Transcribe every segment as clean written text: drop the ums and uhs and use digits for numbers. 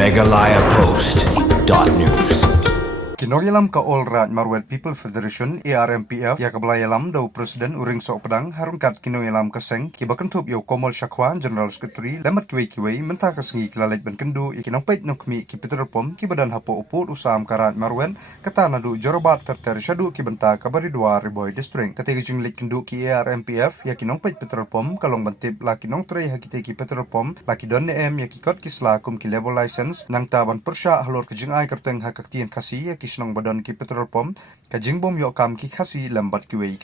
megalayapost.news. Kinogyalam ka All Right Marwet People Federation ARMPF ya kablayalam daw Presiden Uring Sok Pedang harungkat kinogyalam kaseng kibakentup yo Komol Shakwan General Secretary lemat kiwei mentah kasengi kilalek ben kendu ikinongpet nokmi ki Petrolpom ki badan hapo uput usam karat Marwen kata nadu jorobat terter syadu ki benta kabari dua riboy district ketika jinglik kendu ki ARMPF ya kinongpet Petrolpom kalong bentip la kinong trei hakite ki Petrolpom la ki don em ya ki kot kisla kum ki level license nang taban persya halor kejingai kerteng hakaktien kasi ya Kisnong badan ki Petrolpom kajing bom yo kam ki khasi lambat kiwei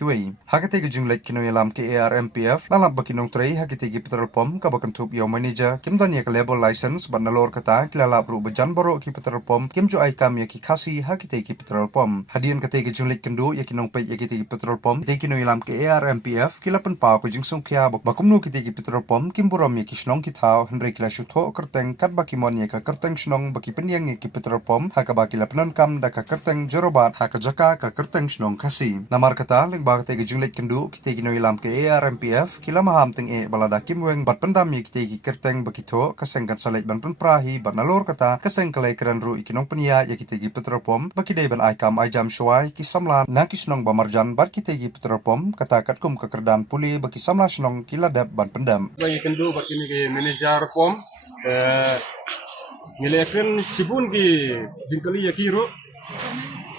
hakate ki jinglek kinoy lam ki ARMPF lalap bakinong trei hakate ki Petrolpom ka bakantup yo manager kim dan ya level license ban nalor kata kilala bru bejan boro ki Petrolpom kim jo ai kam ya ki khasi hakate ki Petrolpom hadian kate ki jinglek kendu ya kinong pe ya ki Petrolpom te kinoy lam ki ARMPF kilapan pa ko jing song kya bak bakumnu ki Petrolpom kim buram ya kisnong ki thau henry kila shutho kerteng kat bakimon ya ka kerteng snong baki penyang ya ki Petrolpom hakaba kilapanon kam da ka kerteng jorobat haka jaka ka kerteng snong kasi namar kata lengba kate gijunglet kendu kite ginoy lam ke ARMPF kila maham teng balada kimweng bat pendam mi kite gi kerteng bakito kasengkat salek ban prahi ban nalor kata kaseng kalai keran ru ikinong penia ya kite gi Petrolpom baki dei ban aikam aijam shwai ki samla na ki snong ba marjan bat kite gi Petrolpom kata katkum ka kerdan puli baki samla snong kila dab ban pendam bagi kendu baki ni ke manager pom ngileken sibun ki jingkali ya kiro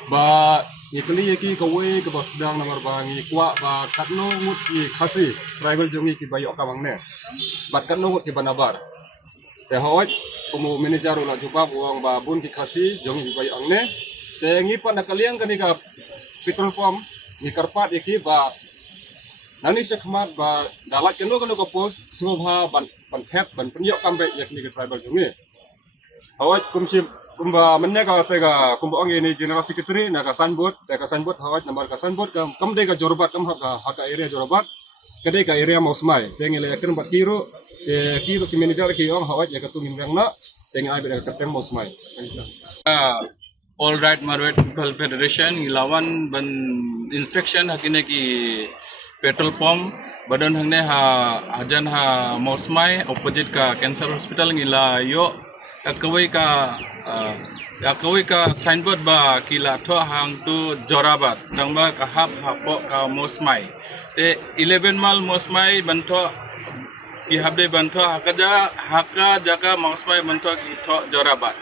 ba ngikali ki kawai ke basdang namar ba ngikwa ba katno ngut ki khasi tribal jongi ki bayok kamang ne bat katno ngut ki banabar te hoy komo manager ulah jumpa buang ba bun ki khasi jongi ki bayok ang ne te ngipan nakaliang kani ka Petrolpom ni karpat iki ba nani sekhmat ba dalat keno ko pos subha ban phep ban penyok kambe yakni ke tribal jongi hoy kumsim kumba menne ka pega kumba ang ini general secretary na ka sanbot hawat namar ka sanbot kam de ka jorbat kam haka area jorbat kade ka area mosmai tengile yakin bat kiro ki manager ki ong hawat ya katungin rangna tengil ai beda kateng mosmai All Right Marwet People Federation ilawan ban inspection hakine ki Petrolpom badan hangne ajan mosmai opposite ka cancer hospital ngila yo kawai ka signboard ba kila tho hang tu jorabat dangba ka hapo ka mosmai te 11 mal mosmai banto ki habde banto haka jaka mosmai banto ki tho jorabat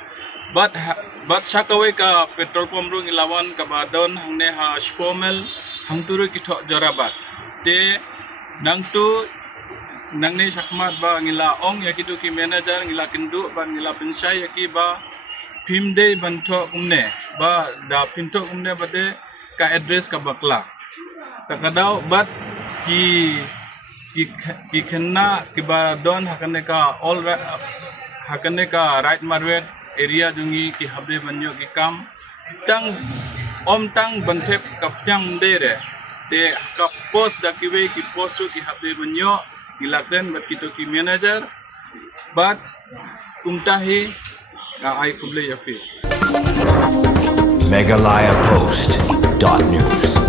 but sakawai ka Petrolpom ru ilawan ka badon hangne spomel hang turu ki tho jorabat te nang tu nang ni sakmat ba ngila ong yakitu ki manager ngila kendu ban ngila pensai yaki ba pimde banto umne ba da pinto umne bade ka address ka bakla takadau bat ki khenna ki ba don hakane ka right marwet area jungi ki habde banyo ki kam tang tang bantep kapyang dere te ka post da kiwe ki post ki habde banyo Gilakren bat kito ki manager bat umtahi ka ai kuble yafi megalayapost.news.